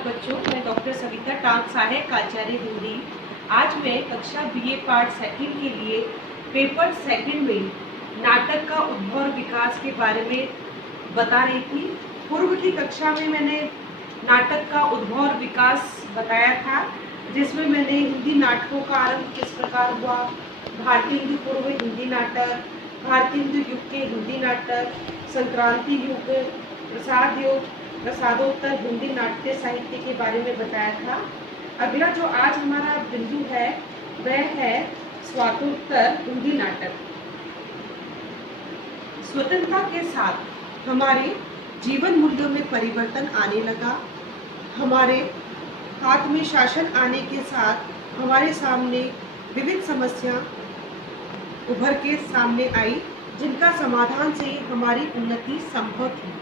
बच्चों, मैं doctor Savita tank सहायक आचार्य हिंदी। आज मैं कक्षा बीए पार्ट सेकंड के लिए पेपर सेकंड में नाटक का उद्भव और विकास के बारे में बता रही थी। पूर्व की कक्षा में मैंने नाटक का उद्भव और विकास बताया था, जिसमें मैंने हिंदी नाटकों का आरंभ किस प्रकार हुआ, भारतीय हिंदू पूर्व हिंदी नाटक, भारतीय हिंदू युग के हिंदी नाटक, संक्रांति युग, प्रसाद युग, प्रसादोत्तर हिंदी नाट्य साहित्य के बारे में बताया था। अगला जो आज हमारा बिंदु है वह है स्वातंत्रोत्तर हिंदी नाटक। स्वतंत्रता के साथ हमारे जीवन मूल्यों में परिवर्तन आने लगा। हमारे हाथ में शासन आने के साथ हमारे सामने विविध समस्या उभर के सामने आई, जिनका समाधान से हमारी उन्नति संभव थी।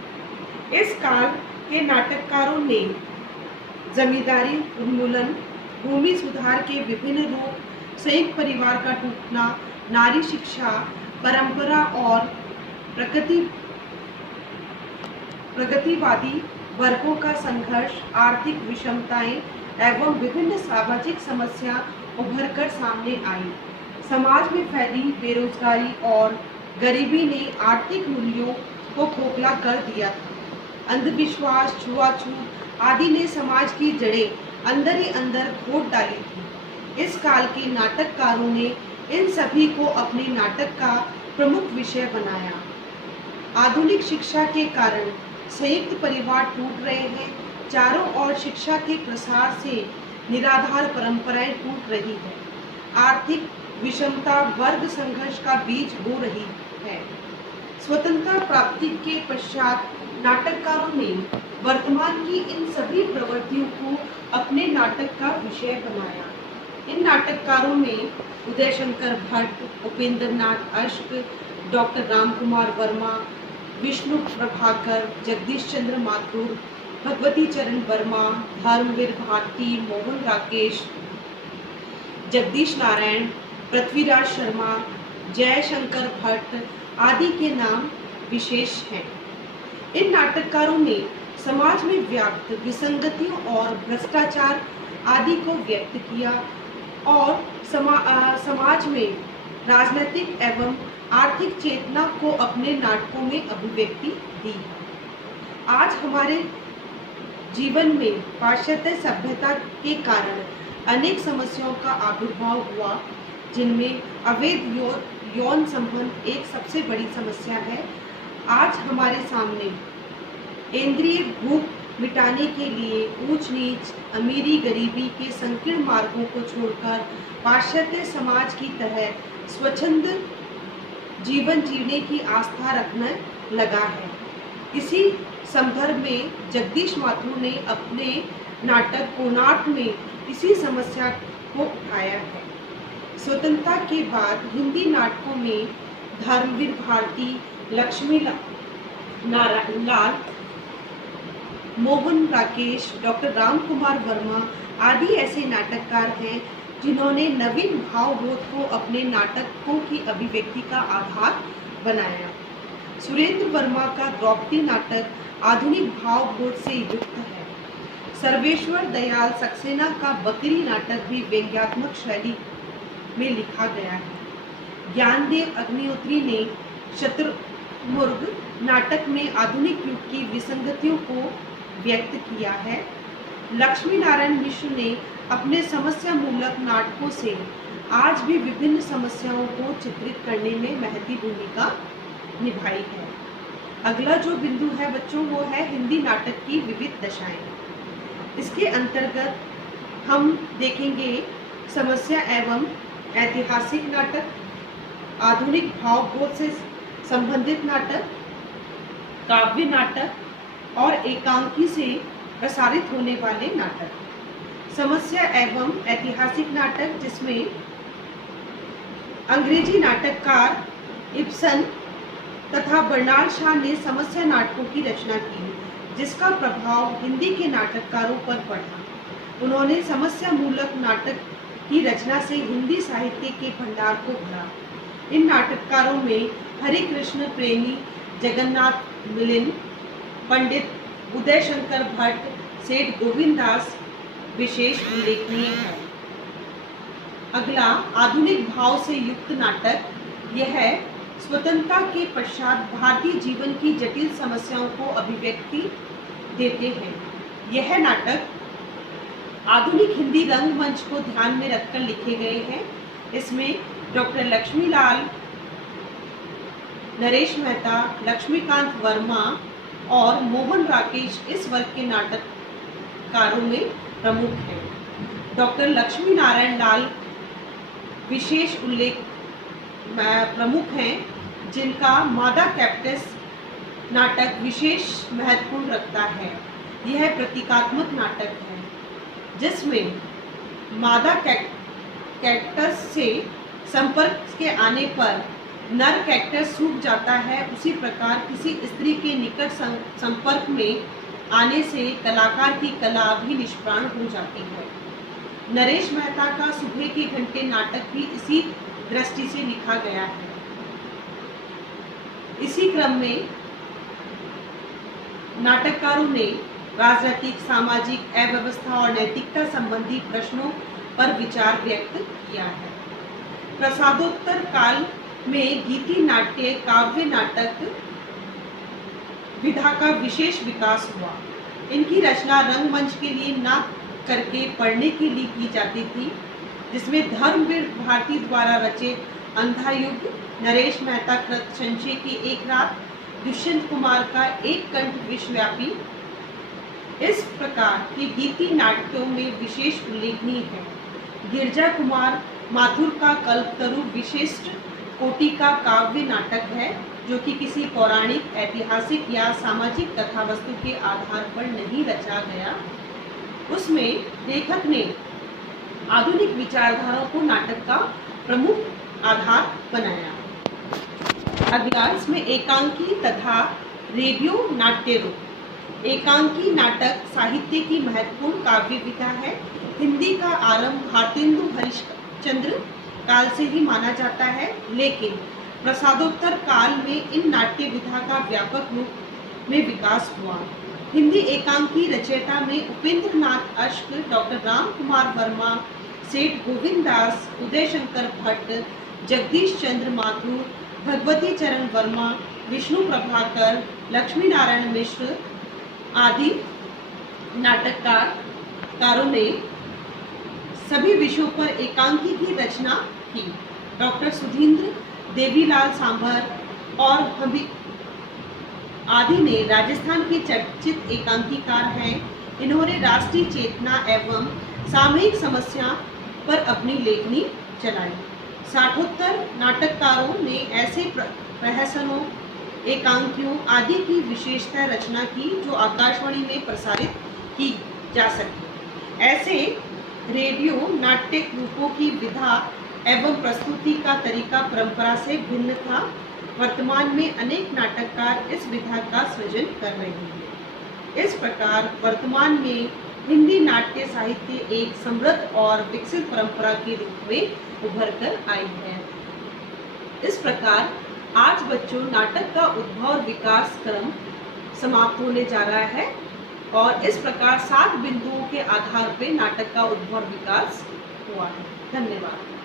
इस काल के नाटककारों ने जमींदारी उन्मूलन, भूमि सुधार के विभिन्न रूप, संयुक्त परिवार का टूटना, नारी शिक्षा, परंपरा और प्रगतिवादी वर्गों का संघर्ष, आर्थिक विषमताएं एवं विभिन्न सामाजिक समस्या उभरकर सामने आई। समाज में फैली बेरोजगारी और गरीबी ने आर्थिक मूल्यों को खोखला कर दिया था। अंधविश्वास, छुआछूत आदि ने समाज की जड़ें अंदर ही अंदर खोद डाली थी। इस काल के नाटककारों ने इन सभी को अपने नाटक का प्रमुख विषय बनाया। आधुनिक शिक्षा के कारण संयुक्त परिवार टूट रहे हैं। चारों ओर शिक्षा के प्रसार से निराधार परंपराएं टूट रही है। आर्थिक विषमता, वर्ग संघर्ष का बीज बो रही है। स्वतंत्रता प्राप्ति के पश्चात नाटककारों ने वर्तमान की इन सभी प्रवृत्तियों को अपने नाटक का विषय बनाया। इन नाटककारों में उदय शंकर भट्ट, उपेंद्र नाथ अश्क, डॉक्टर रामकुमार वर्मा, विष्णु प्रभाकर, जगदीश चंद्र माथुर, भगवती चरण वर्मा, धर्मवीर भारती, मोहन राकेश, जगदीश नारायण, पृथ्वीराज शर्मा, जयशंकर भट्ट आदि के नाम विशेष हैं। इन नाटककारों ने समाज में व्याप्त विसंगतियों और भ्रष्टाचार आदि को व्यक्त किया और समाज में राजनीतिक एवं आर्थिक चेतना को अपने नाटकों में अभिव्यक्ति दी। आज हमारे जीवन में पाश्चात्य सभ्यता के कारण अनेक समस्याओं का आविर्भाव हुआ, जिनमें अवैध यौन संबंध एक सबसे बड़ी समस्या है। आज हमारे सामने इंद्रिय भूख मिटाने के लिए ऊंच नीच, अमीरी गरीबी के संकीर्ण मार्गों को छोड़कर पाश्चात्य समाज की तरह स्वच्छंद जीवन जीने की आस्था रखने लगा है। इसी संदर्भ में जगदीश माथुर ने अपने नाटक कोणार्क में इसी समस्या को उठाया है। स्वतंत्रता के बाद हिंदी नाटकों में धर्मवीर भारती, लक्ष्मी लाल, मोहन राकेश, डॉक्टर रामकुमार वर्मा आदि ऐसे नाटककार हैं जिन्होंने नवीन भावबोध को अपने नाटकों की अभिव्यक्ति का आधार बनाया। सुरेंद्र वर्मा का द्रौपदी नाटक आधुनिक भावबोध से युक्त है। सर्वेश्वर दयाल सक्सेना का बकरी नाटक भी व्यंग्यात्मक शैली में लिखा गया है। ज्ञानदेव अग्निहोत्री ने शतुर्मुर्ग नाटक में आधुनिक युग की विसंगतियों को व्यक्त किया है। लक्ष्मी नारायण मिश्र ने अपने समस्या मूलक नाटकों से आज भी विभिन्न समस्याओं को चित्रित करने में महती भूमिका निभाई है। अगला जो बिंदु है बच्चों, वो है हिंदी नाटक की विविध दशाएं। इसके अंतर्गत हम देखेंगे समस्या एवं ऐतिहासिक नाटक, आधुनिक भावबोध से संबंधित नाटक, काव्य नाटक और एकांकी से प्रसारित होने वाले नाटक। समस्या एवं ऐतिहासिक नाटक, जिसमें अंग्रेजी नाटककार इब्सन तथा बर्नार्ड शॉ ने समस्या नाटकों की रचना की, जिसका प्रभाव हिंदी के नाटककारों पर पड़ा। उन्होंने समस्या मूलक नाटक की रचना से हिंदी साहित्य के भंडार को भरा। इन नाटककारों में हरिकृष्ण प्रेमी, जगन्नाथ मिलिन, पंडित उदय शंकर भट्ट, सेठ गोविंददास विशेष उल्लेखनीय है। अगला आधुनिक भाव से युक्त नाटक। यह स्वतंत्रता के पश्चात भारतीय जीवन की जटिल समस्याओं को अभिव्यक्ति देते हैं। यह नाटक आधुनिक हिंदी रंगमंच को ध्यान में रखकर लिखे गए हैं। इसमें डॉक्टर लक्ष्मीलाल, नरेश मेहता, लक्ष्मीकांत वर्मा और मोहन राकेश इस वर्ग के नाटककारों में प्रमुख हैं। डॉक्टर लक्ष्मी नारायण लाल विशेष उल्लेख प्रमुख हैं, जिनका मादा कैप्टस नाटक विशेष महत्वपूर्ण रखता है। यह प्रतीकात्मक नाटक है जिसमें मादा कैक्टस से संपर्क के आने पर नर कैक्टस सूख जाता है। उसी प्रकार किसी स्त्री के निकट संपर्क में आने से कलाकार की कला भी निष्प्राण हो जाती है। नरेश मेहता का सुबह के घंटे नाटक भी इसी दृष्टि से लिखा गया है। इसी क्रम में नाटककारों ने राजनीतिक, सामाजिक अव्यवस्था और नैतिकता संबंधी प्रश्नों पर विचार व्यक्त किया है। प्रसादोत्तर काल में गीति नाट्य, काव्य नाटक विधा का विशेष विकास हुआ। इनकी रचना रंगमंच के लिए न करके पढ़ने के लिए की जाती थी, जिसमें धर्मवीर भारती द्वारा रचित अंधा युग, नरेश मेहता कृत संशय की एक रात, दुष्यंत कुमार का एक कंठ विश्वव्यापी, इस प्रकार के गीति नाटकों में विशेष उल्लेखनीय है। गिरजा कुमार माथुर का कल्पतरु विशिष्ट कोटि का काव्य नाटक है, जो कि किसी पौराणिक, ऐतिहासिक या सामाजिक कथा वस्तु के आधार पर नहीं रचा गया। उसमें लेखक ने आधुनिक विचारधाराओं को नाटक का प्रमुख आधार बनाया। अगला इसमें एकांकी तथा रेडियो नाट्य रूप। एकांकी नाटक साहित्य की महत्वपूर्ण काव्य विधा है। हिंदी का आरंभ भारतेंदु हरिश्चंद्र काल से ही माना जाता है, लेकिन प्रसादोत्तर काल में इन नाट्य विधा का व्यापक रूप में विकास हुआ। हिंदी एकांकी रचयिता में उपेंद्र नाथ अश्क, डॉक्टर राम कुमार वर्मा, सेठ गोविंददास, उदय शंकर भट्ट, जगदीश चंद्र माथुर, भगवती चरण वर्मा, विष्णु प्रभाकर, लक्ष्मी नारायण मिश्र आदि नाटककारों ने सभी विषयों पर एकांकी की रचना की। डॉक्टर सुधींद्र, देवीलाल सांभर और आदि ने राजस्थान के चर्चित एकांकीकार हैं। इन्होंने राष्ट्रीय चेतना एवं सामयिक समस्या पर अपनी लेखनी चलाई। साठोत्तर नाटककारों ने ऐसे प्रहसनों, एकांकियों आदि की विशेषतः रचना की जो आकाशवाणी में प्रसारित की जा सके। ऐसे रेडियो नाट्य रूपों की विधा एवं प्रस्तुति का तरीका परंपरा से भिन्न था। वर्तमान में अनेक नाटककार इस विधा का सृजन कर रहे हैं। इस प्रकार वर्तमान में हिंदी नाट्य साहित्य एक समृद्ध और विकसित परंपरा के रूप में उभर कर आई है। इस प्रकार आज बच्चों नाटक का उद्भव और विकास क्रम समाप्त होने जा रहा है और इस प्रकार 7 बिंदुओं के आधार पर नाटक का उद्भव और विकास हुआ है। धन्यवाद।